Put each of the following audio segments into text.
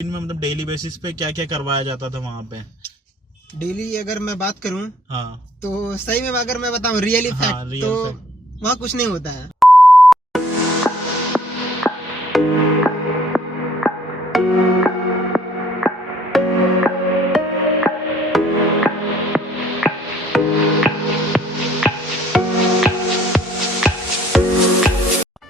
इनमें मतलब daily basis पे क्या क्या करवाया जाता था वहाँ पे? डेली अगर मैं बात करूं हाँ तो सही में अगर मैं बताऊं रियली हाँ, फैक्ट रियल तो फैक्ट। वहाँ कुछ नहीं होता है।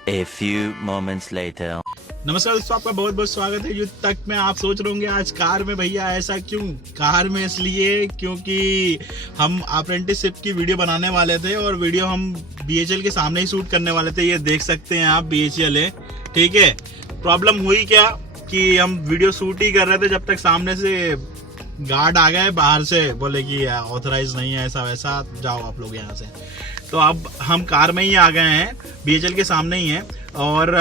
A few moments later. नमस्कार दोस्तों, आपका बहुत बहुत स्वागत है युद्ध तक में। आप सोच रहे होंगे आज कार में भैया ऐसा क्यों? कार में इसलिए क्योंकि हम अप्रेंटिसशिप की वीडियो बनाने वाले थे और वीडियो हम बीएचएल के सामने ही शूट करने वाले थे। ये देख सकते हैं आप, बीएचएल है, ठीक है। प्रॉब्लम हुई क्या कि हम वीडियो शूट ही कर रहे थे, जब तक सामने से गार्ड आ गए बाहर से, बोले कि ऑथराइज नहीं है, ऐसा वैसा, जाओ आप लोग यहाँ से। तो अब हम कार में ही आ गए हैं, बीएचएल के सामने ही है। और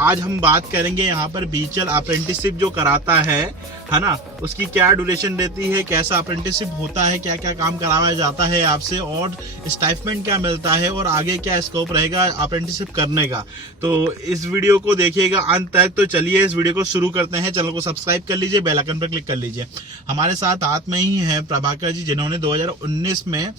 आज हम बात करेंगे यहाँ पर बीएचएल अप्रेंटिसशिप जो कराता है ना, उसकी क्या ड्यूरेशन रहती है, कैसा अप्रेंटिसशिप होता है, क्या क्या काम कराया जाता है आपसे, और स्टाइफमेंट क्या मिलता है, और आगे क्या स्कोप रहेगा अप्रेंटिसशिप करने का। तो इस वीडियो को देखिएगा अंत तक। तो चलिए इस वीडियो को शुरू करते हैं। चैनल को सब्सक्राइब कर लीजिए, बेल आइकन पर क्लिक कर लीजिए। हमारे साथ हाथ में ही है प्रभाकर जी, जिन्होंने 2019 में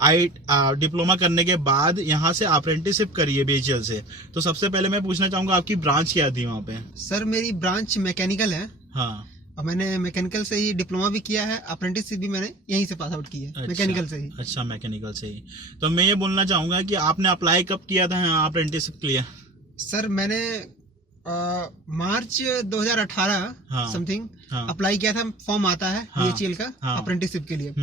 डिप्लोमा करने के बाद यहाँ से अप्रेंटिसशिप करी है बीएचएल से। तो सबसे पहले मैं पूछना चाहूंगा, आपकी ब्रांच क्या थी वहाँ पे? सर मेरी ब्रांच मैकेनिकल है। हाँ, और मैंने मैकेनिकल से ही डिप्लोमा भी किया है, अप्रेंटिसशिप भी मैंने यहीं से पास आउट की है। अच्छा, मैकेनिकल से ही। अच्छा, मैकेनिकल से ही। तो मैं ये बोलना चाहूंगा कि आपने अप्लाई कब किया था यहाँ अप्रेंटिसशिप के लिए? सर मैंने मार्च 2018 हाँ, समथिंग हाँ, अप्लाई किया था। फॉर्म आता है हाँ, बीएचएल का हाँ, अप्रेंटिसशिप के लिए।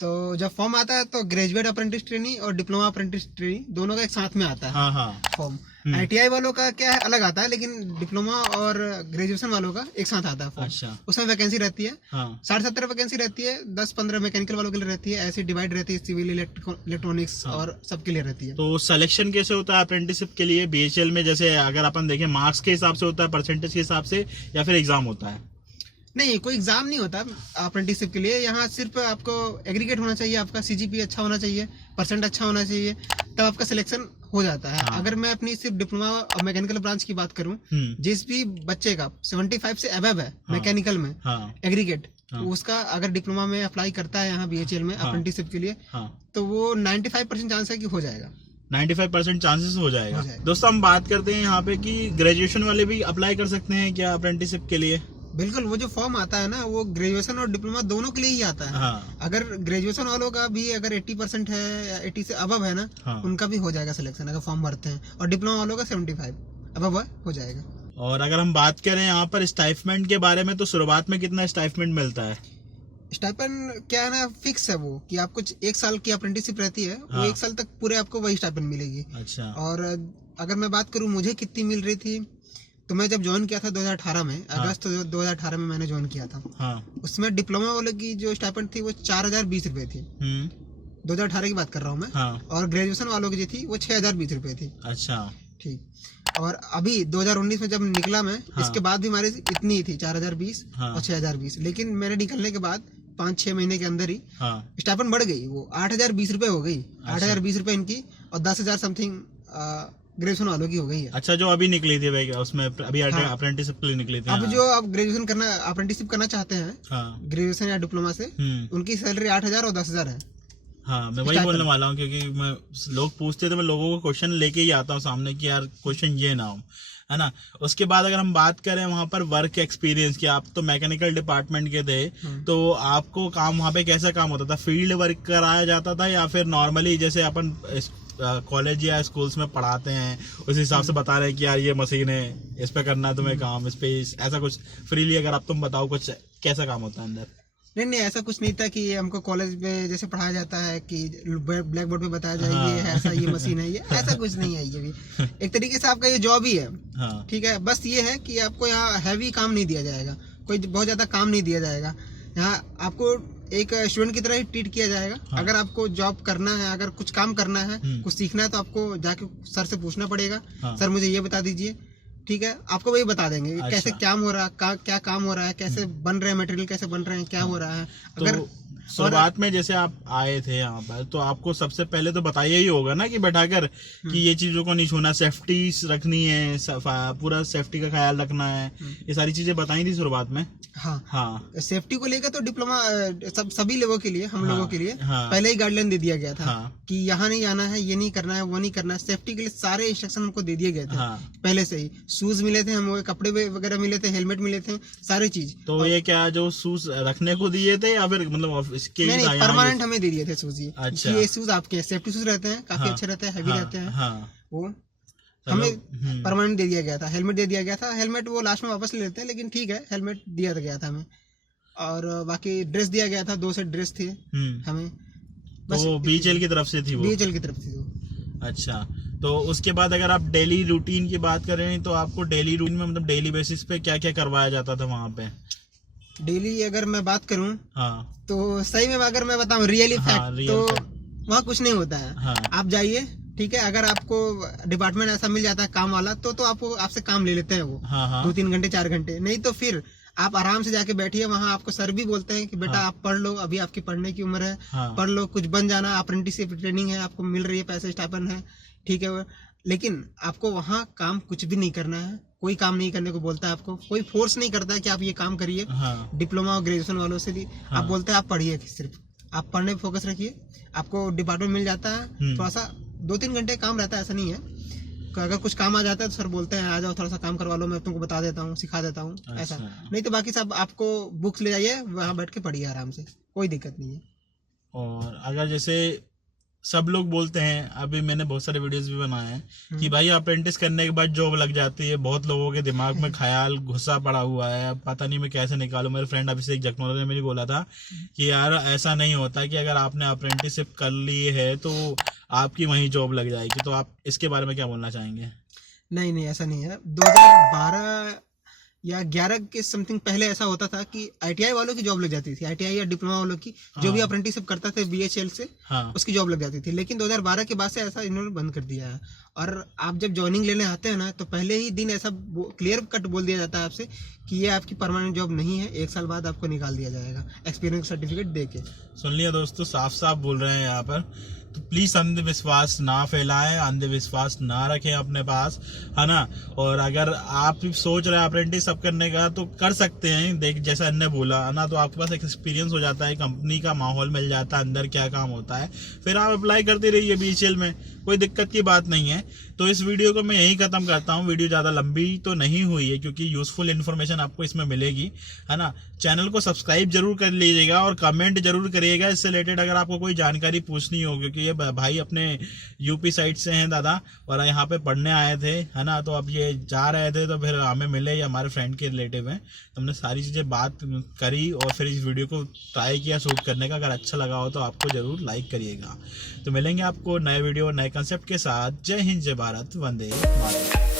तो जब फॉर्म आता है तो ग्रेजुएट अप्रेंटिस ट्रेनिंग और डिप्लोमा अप्रेंटिस ट्रेनिंग दोनों का एक साथ में आता है। हाँ, हाँ, फॉर्म आईटीआई वालों का क्या है अलग आता है, लेकिन डिप्लोमा और ग्रेजुएशन वालों का एक साथ आता है फॉर्म। अच्छा, उसमें वैकेंसी रहती है, हाँ, 60-70 वैकेंसी रहती है, 10-15 मैकेनिकल वालों के लिए रहती है, ऐसी डिवाइड रहती है, सिविल इलेक्ट्रॉनिक्स हाँ। और सबके लिए रहती है। तो सिलेक्शन कैसे होता है अप्रेंटिसशिप के लिए बीएचएल में? जैसे अगर अपन देखें, मार्क्स के हिसाब से होता है, परसेंटेज के हिसाब से, या फिर एग्जाम होता है? नहीं, कोई एग्जाम नहीं होता अप्रेंटिसशिप के लिए। यहाँ सिर्फ आपको एग्रीगेट होना चाहिए, आपका सीजीपी अच्छा होना चाहिए, परसेंट अच्छा होना चाहिए, तब आपका सिलेक्शन हो जाता है। हाँ। अगर मैं अपनी सिर्फ डिप्लोमा और मैकेनिकल ब्रांच की बात करूं, जिस भी बच्चे का 75 से अबव है हाँ। मैकेनिकल में हाँ, एग्रीगेट, हाँ। तो उसका अगर डिप्लोमा में अप्लाई करता है यहाँ बीएचएल में हाँ। अप्रेंटिसशिप के लिए, हाँ, तो वो 95% चांस है कि हो जाएगा। 95% चांसेस हो जाएगा। हो जाएगा। दोस्तों हम बात करते हैं यहाँ पे कि ग्रेजुएशन वाले भी अप्लाई कर सकते हैं क्या अप्रेंटिसशिप के लिए? बिल्कुल, वो जो फॉर्म आता है ना, वो ग्रेजुएशन और डिप्लोमा दोनों के लिए ही आता है। हाँ, अगर ग्रेजुएशन वालों का भी अगर 80% है या 80 से अबव है ना, हाँ। उनका भी हो जाएगा सिलेक्शन अगर फॉर्म भरते हैं। और डिप्लोमा वालों का 75 अबव हो जाएगा। और अगर हम बात करें यहाँ पर स्टाइफमेंट के बारे में, तो शुरुआत में कितना स्टाइफमेंट मिलता है? स्टाइपेंड क्या है ना, फिक्स है वो, कि आपको 1 साल की अप्रेंटिसशिप रहती है, वो हाँ। 1 साल तक पूरे आपको वही स्टाइपेंड मिलेगी। अच्छा, और अगर मैं बात करूँ मुझे कितनी मिल रही थी, तो मैं जब ज्वाइन किया था 2018 में, हाँ। अगस्त 2018 में मैंने ज्वाइन किया था। हाँ, उसमें डिप्लोमा वालों की जो स्टाइपेंड थी वो 4020 रुपए थी। 2018 की बात कर रहा हूँ मैं। हाँ, और ग्रेजुएशन वालों की जो थी वो 6020 रुपए थी। अच्छा, ठीक। और अभी 2019 में जब निकला मैं, हाँ। इसके बाद भी हमारी इतनी ही थी, 4020 हाँ। और 6020। लेकिन मेरे निकलने के बाद 5-6 महीने के अंदर ही हाँ, स्टाइपेंड बढ़ गई, वो 8020 रुपए हो गई। 8020 रुपए इनकी और 10,000 समथिंग ग्रेजुएशन वालों की हो गई है। अच्छा, जो अभी निकली थी भाई, उसमें अभी हाँ। अप्रेंटिसशिप के लिए निकली थी। अब हाँ। जो आप ग्रेजुएशन करना अप्रेंटिसशिप करना चाहते हैं, हाँ, ग्रेजुएशन या डिप्लोमा से, उनकी सैलरी 8,000 और 10,000 है। हाँ, मैं वही बोलने वाला हूँ, क्योंकि मैं लोग पूछते तो मैं लोगों को क्वेश्चन लेके ही आता हूँ सामने कि यार क्वेश्चन ये ना हो, है ना। उसके बाद अगर हम बात करें वहाँ पर वर्क एक्सपीरियंस की, आप तो मैकेनिकल डिपार्टमेंट के थे, तो आपको काम वहाँ पे कैसा काम होता था? फील्ड वर्क कराया जाता था या फिर नॉर्मली जैसे अपन कॉलेज या स्कूल्स में पढ़ाते हैं उस हिसाब से बता रहे हैं कि यार ये मशीन है, इस पे करना है तुम्हें काम, इस पे ऐसा कुछ फ्रीली अगर आप तुम बताओ कुछ, कैसा काम होता है अंदर? नहीं, ऐसा कुछ नहीं था कि हमको कॉलेज में जैसे पढ़ाया जाता है कि ब्लैक बोर्ड पे बताया जाए हाँ। ये है ऐसा, ये मशीन है, ये ऐसा कुछ नहीं है। ये भी एक तरीके से आपका ये जॉब ही है। हाँ, ठीक है, बस ये है कि आपको यहाँ हैवी काम नहीं दिया जाएगा, कोई बहुत ज्यादा काम नहीं दिया जाएगा। यहाँ आपको एक स्टूडेंट की तरह ही ट्रीट किया जाएगा। हाँ। अगर आपको जॉब करना है, अगर कुछ काम करना है, कुछ सीखना है, तो आपको जाके सर से पूछना पड़ेगा। हाँ। सर मुझे ये बता दीजिए, ठीक है, आपको वही बता देंगे अच्छा। कैसे क्या हो रहा है, क्या काम हो रहा है, कैसे बन रहे हैं मटेरियल, कैसे बन रहे हैं, क्या हो रहा है। अगर शुरुआत में जैसे आप आए थे यहाँ पर, तो आपको सबसे पहले तो बताया ही होगा ना कि बैठाकर कि ये चीजों को नहीं छूना, सेफ्टी रखनी है, पूरा सेफ्टी का ख्याल रखना है, ये सारी चीजें बताई थी शुरुआत में। हाँ हाँ सेफ्टी को लेकर तो डिप्लोमा सभी लोगों के लिए, हम लोगों के लिए हाँ, पहले ही गाइडलाइन दे दिया गया था हाँ, कि यहाँ नहीं आना है, ये नहीं करना है, वो नहीं करना है। सेफ्टी के लिए सारे इंस्ट्रक्शन हमको दे दिए गए थे हाँ। पहले से ही। शूज मिले थे, हम कपड़े वगैरह मिले थे, हेलमेट मिले थे, सारी चीज। तो ये क्या जो शूज रखने को दिए थे या फिर मतलब इसके नहीं, यहाँ परमानेंट हमें दे दिए थे शूज। अच्छा। ये शूज आपके सेफ्टी शूज रहते हैं, काफी हाँ, अच्छे रहते हैं, हैवी रहते हैं। हाँ, वो चलो, हमें परमानेंट दे दिया गया था। हेलमेट दे दिया गया था, हेलमेट वो लास्ट में वापस ले लेते हैं, लेकिन ठीक है, हेलमेट दिया गया था हमें। और बाकी ड्रेस दिया गया था, 2 सेट ड्रेस थे हमें। तो बीएचएल की तरफ से थी वो? बीएचएल की तरफ थी वो। अच्छा, तो उसके बाद अगर आप डेली रूटीन की बात करें तो आपको डेली रूटीन में मतलब डेली बेसिस पे क्या क्या करवाया जाता था वहाँ पे? डेली अगर मैं बात करूं हाँ, तो सही में अगर मैं बताऊं रियली हाँ, फैक्ट, real तो fact। वहाँ कुछ नहीं होता है। हाँ, आप जाइए, ठीक है, अगर आपको डिपार्टमेंट ऐसा मिल जाता है काम वाला, तो आपको आपसे काम ले लेते हैं वो हाँ, हाँ, 2-3 घंटे 4 घंटे। नहीं तो फिर आप आराम से जाके बैठिए वहाँ। आपको सर भी बोलते हैं कि बेटा हाँ, आप पढ़ लो, अभी आपकी पढ़ने की उम्र है, हाँ, पढ़ लो, कुछ बन जाना। अप्रेंटिसशिप ट्रेनिंग है, आपको मिल रही है, पैसे स्टाइपेंड है, ठीक है। लेकिन आपको वहाँ काम कुछ भी नहीं करना है, कोई काम नहीं करने को बोलता है आपको, कोई फोर्स नहीं करता है कि आप ये काम करिए। हाँ, डिप्लोमा और ग्रेजुएशन वालों से भी हाँ। आप बोलते हैं आप पढ़िए, सिर्फ आप पढ़ने पे फोकस रखिए, आपको डिपार्टमेंट मिल जाता है। थोड़ा सा 2-3 घंटे काम रहता है, ऐसा नहीं है। अगर कुछ काम आ जाता है तो सर बोलते हैं आ जाओ, थोड़ा सा काम करवा लो, मैं तुमको बता देता हूँ, सिखा देता हूँ, ऐसा। अच्छा। नहीं तो बाकी सब आपको बुक्स ले जाइए, वहाँ बैठ के पढ़िए आराम से, कोई दिक्कत नहीं है। और अगर जैसे सब लोग बोलते हैं, अभी मैंने बहुत सारे वीडियोस भी बनाए हैं कि भाई अप्रेंटिस करने के बाद जॉब लग जाती है, बहुत लोगों के दिमाग में ख्याल घुसा पड़ा हुआ है, पता नहीं मैं कैसे निकालूं। मेरे फ्रेंड अभिषेक जखनौला ने मेरी बोला था कि यार ऐसा नहीं होता कि अगर आपने अप्रेंटिसशिप कर ली है तो आपकी वहीं जॉब लग जाएगी। तो आप इसके बारे में क्या बोलना चाहेंगे? नहीं, ऐसा नहीं है। 2012 या 11 के समथिंग पहले ऐसा होता था कि आईटीआई वालों की जॉब लग जाती थी, आईटीआई या डिप्लोमा वालों की, जो भी अप्रेंटिसशिप करता था बीएचएल से, हाँ, उसकी जॉब लग जाती थी। लेकिन 2012 के बाद से ऐसा इन्होंने बंद कर दिया है। और आप जब ज्वाइनिंग लेने आते हैं ना, तो पहले ही दिन ऐसा क्लियर कट बोल दिया जाता है आपसे कि ये आपकी परमानेंट जॉब नहीं है, 1 साल बाद आपको निकाल दिया जाएगा एक्सपीरियंस सर्टिफिकेट दे के। सुन लिया दोस्तों, साफ साफ बोल रहे हैं यहाँ पर। तो प्लीज अंधविश्वास ना फैलाएं, अंधविश्वास ना रखें अपने पास, है ना। और अगर आप सोच रहे हैं अप्रेंटिस सब करने का तो कर सकते हैं। देख जैसा अन्य बोला है ना, तो आपके पास एक्सपीरियंस हो जाता है, कंपनी का माहौल मिल जाता है, अंदर क्या काम होता है, फिर आप अप्लाई करते रहिए बीएचएल में, कोई दिक्कत की बात नहीं है। तो इस वीडियो को मैं यही खत्म करता हूँ। वीडियो ज्यादा लंबी तो नहीं हुई है क्योंकि यूजफुल इन्फॉर्मेशन आपको इसमें मिलेगी, है ना। चैनल को सब्सक्राइब जरूर कर लीजिएगा और कमेंट जरूर करिएगा इससे रिलेटेड अगर आपको कोई जानकारी पूछनी हो, क्योंकि ये भाई अपने यूपी साइड से हैं दादा, और यहाँ पे पढ़ने आए थे, है ना। तो अब ये जा रहे थे तो फिर हमें मिले, ये हमारे फ्रेंड के रिलेटिव हैं, तो हमने सारी चीजें बात करी और फिर इस वीडियो को ट्राई किया शूट करने का। अगर अच्छा लगा हो तो आपको जरूर लाइक करिएगा। तो मिलेंगे आपको नए वीडियो नए कंसेप्ट के साथ। जय हिंद, जय भारत, वंदे मातरम।